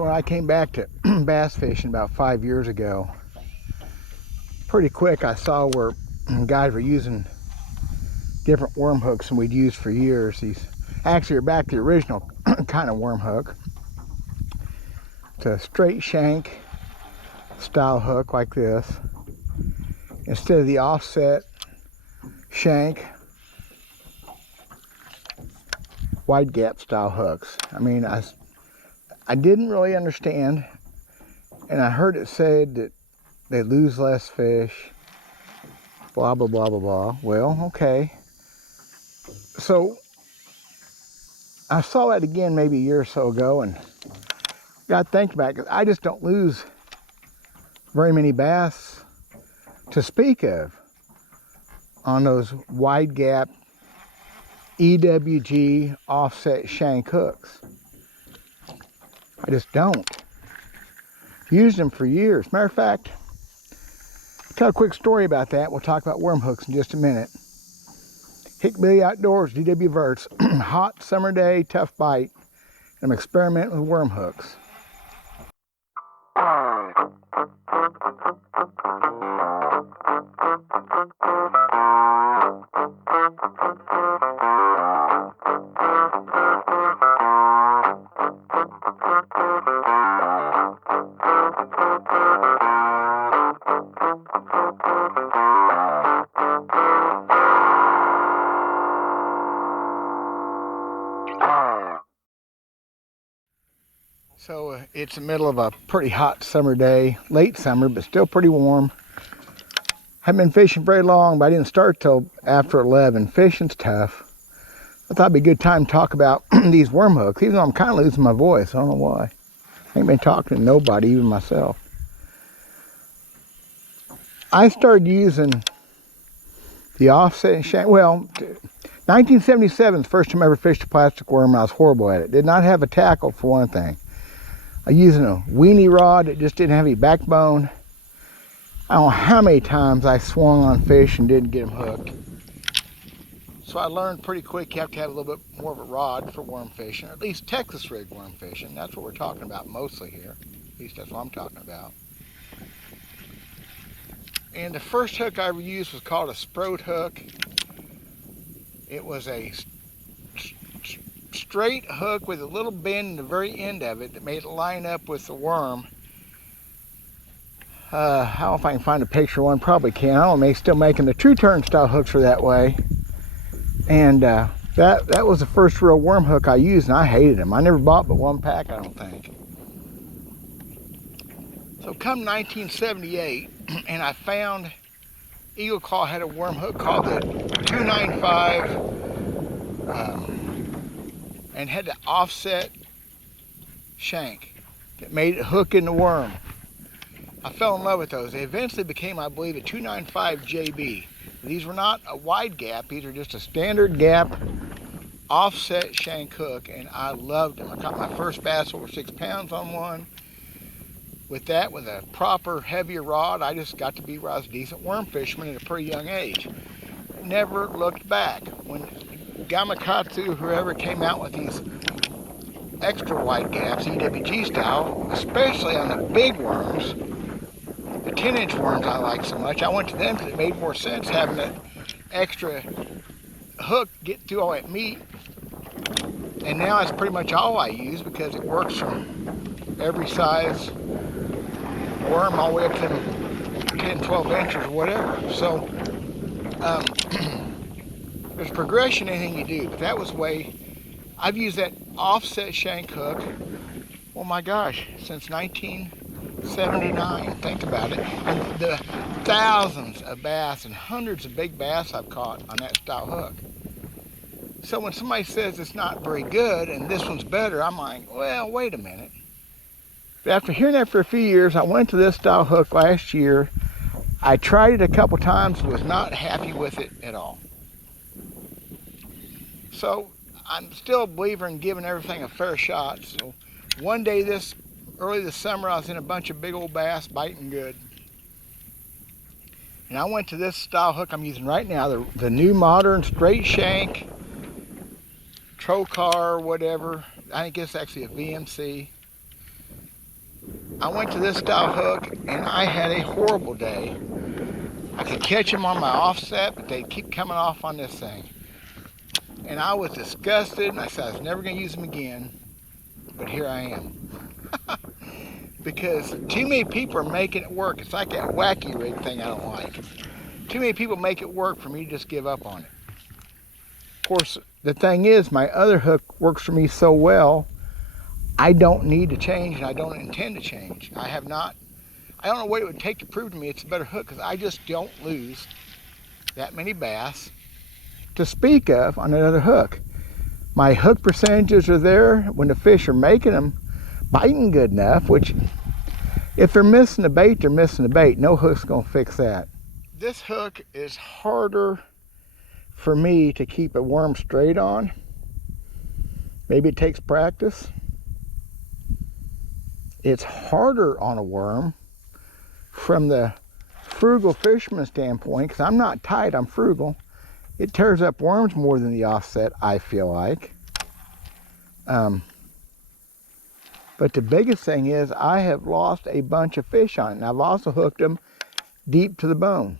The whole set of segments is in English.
So when I came back to bass fishing about 5 years ago, pretty quick I saw where guys were using different worm hooks than we'd used for years. These actually are back to the original kind of worm hook. It's a straight shank style hook like this, instead of the offset shank wide gap style hooks. I mean, I didn't really understand, and I heard it said that they lose less fish, blah blah blah blah blah. Well, okay, so I saw that again maybe a year or so ago and got thinking about it, because I just don't lose very many bass to speak of on those wide gap EWG offset shank hooks. I just don't. Used them for years. Matter of fact, I'll tell a quick story about that. We'll talk about worm hooks in just a minute. Hickbilly Outdoors, DW Verts, hot summer day, tough bite. I'm experimenting with worm hooks. So it's the middle of a pretty hot summer day, late summer, but still pretty warm. Haven't been fishing very long, but I didn't start till after 11. Fishing's tough. I thought it'd be a good time to talk about these worm hooks, even though I'm kind of losing my voice. I don't know why. I ain't been talking to nobody, even myself. I started using the offset shank. Well, 1977 is the first time I ever fished a plastic worm, and I was horrible at it. Did not have a tackle, for one thing. I was using a weenie rod that just didn't have any backbone. I don't know how many times I swung on fish and didn't get them hooked. So I learned pretty quick you have to have a little bit more of a rod for worm fishing, or at least Texas rig worm fishing. That's what we're talking about mostly here. At least that's what I'm talking about. And the first hook I ever used was called a Sproat hook. It was a straight hook with a little bend in the very end of it that made it line up with the worm. I don't know if I can find a picture of one, probably can. I don't know, still making the true turn style hooks are that way. And that was the first real worm hook I used, and I hated them. I never bought but one pack, I don't think. So come 1978, and I found Eagle Claw had a worm hook called the 295, and had the offset shank that made it hook in the worm. I fell in love with those. They eventually became, I believe, a 295 JB. These were not a wide gap, these are just a standard gap offset shank hook, and I loved them. I caught my first bass over 6 pounds on one. With that, with a proper heavier rod, I just got to be where I was a decent worm fisherman at a pretty young age. Never looked back. When Gamakatsu, whoever came out with these extra wide gaps, EWG style, especially on the big worms, the 10-inch worms I like so much, I went to them because it made more sense having that extra hook get through all that meat. And now that's pretty much all I use, because it works from every size worm all the way up to 10, 12 inches or whatever. So there's progression in anything you do, but that was the way I've used that offset shank hook, oh my gosh, since 1979. Think about it. And the thousands of bass and hundreds of big bass I've caught on that style hook. So when somebody says it's not very good and this one's better, I'm like, well, wait a minute. But after hearing that for a few years, I went to this style hook last year. I tried it a couple times, was not happy with it at all. So I'm still a believer in giving everything a fair shot. So one day early this summer, I was in a bunch of big old bass biting good. And I went to this style hook I'm using right now, the new modern straight shank, Trocar, whatever. I think it's actually a VMC. I went to this style hook and I had a horrible day. I could catch them on my offset, but they'd keep coming off on this thing. And I was disgusted, and I said I was never going to use them again. But here I am. Because too many people are making it work. It's like that wacky rig thing I don't like. Too many people make it work for me to just give up on it. Of course, the thing is, my other hook works for me so well, I don't need to change, and I don't intend to change. I don't know what it would take to prove to me it's a better hook, because I just don't lose that many bass to speak of on another hook. My hook percentages are there when the fish are making them biting good enough, which if they're missing the bait, they're missing the bait. No hook's gonna fix that. This hook is harder for me to keep a worm straight on. Maybe it takes practice. It's harder on a worm from the frugal fisherman standpoint, because I'm not tight, I'm frugal. It tears up worms more than the offset, I feel like. But the biggest thing is I have lost a bunch of fish on it, and I've also hooked them deep to the bone.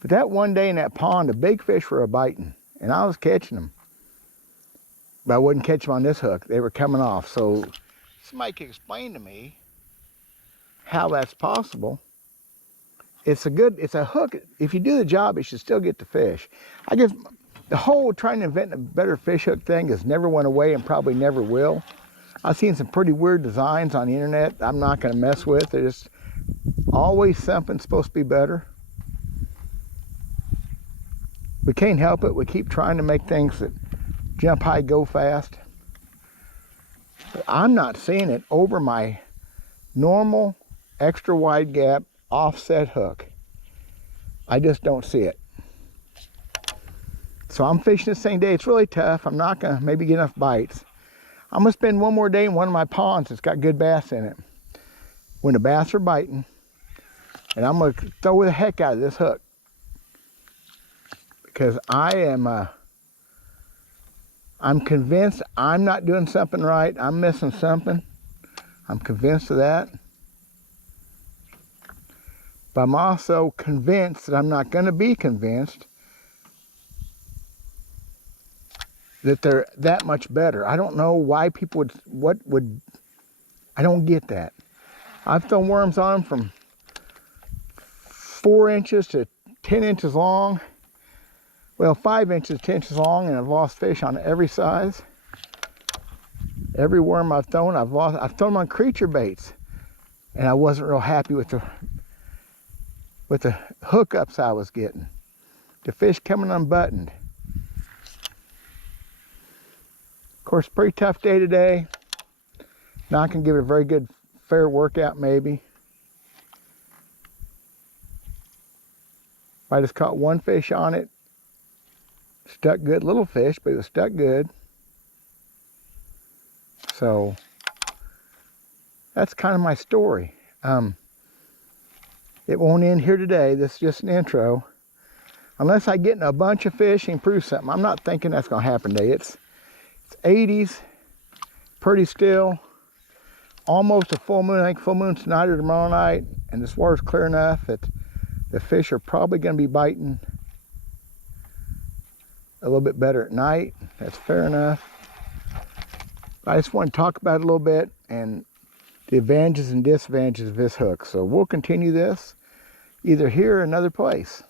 But that one day in that pond, the big fish were biting, and I was catching them. But I wouldn't catch them on this hook. They were coming off. So somebody could explain to me how that's possible. It's a hook. If you do the job, it should still get the fish. I guess the whole trying to invent a better fish hook thing has never went away and probably never will. I've seen some pretty weird designs on the internet I'm not going to mess with. There's always something supposed to be better. We can't help it. We keep trying to make things that jump high, go fast. But I'm not seeing it over my normal extra wide gap offset hook. I just don't see it. So I'm fishing the same day. It's really tough. I'm not gonna maybe get enough bites. I'm gonna spend one more day in one of my ponds that's got good bass in it, when the bass are biting, and I'm gonna throw the heck out of this hook, because I'm convinced I'm not doing something right. I'm missing something. I'm convinced of that. But I'm also convinced that I'm not going to be convinced that they're that much better. I don't know why people I don't get that. I've thrown worms on them from 4 inches to 10 inches long. Well, 5 inches, 10 inches long, and I've lost fish on every size. Every worm I've thrown, I've thrown them on creature baits, and I wasn't real happy with the hookups I was getting. The fish coming unbuttoned. Of course, pretty tough day today. Not gonna give it a very good, fair workout maybe. I just caught one fish on it. Stuck good, little fish, but it was stuck good. So that's kind of my story. It won't end here today. This is just an intro. Unless I get in a bunch of fish and prove something. I'm not thinking that's going to happen today. It's 80s, pretty still. Almost a full moon. I think full moon tonight or tomorrow night. And this water's clear enough that the fish are probably going to be biting a little bit better at night. That's fair enough. I just want to talk about it a little bit and the advantages and disadvantages of this hook. So we'll continue this either here or another place.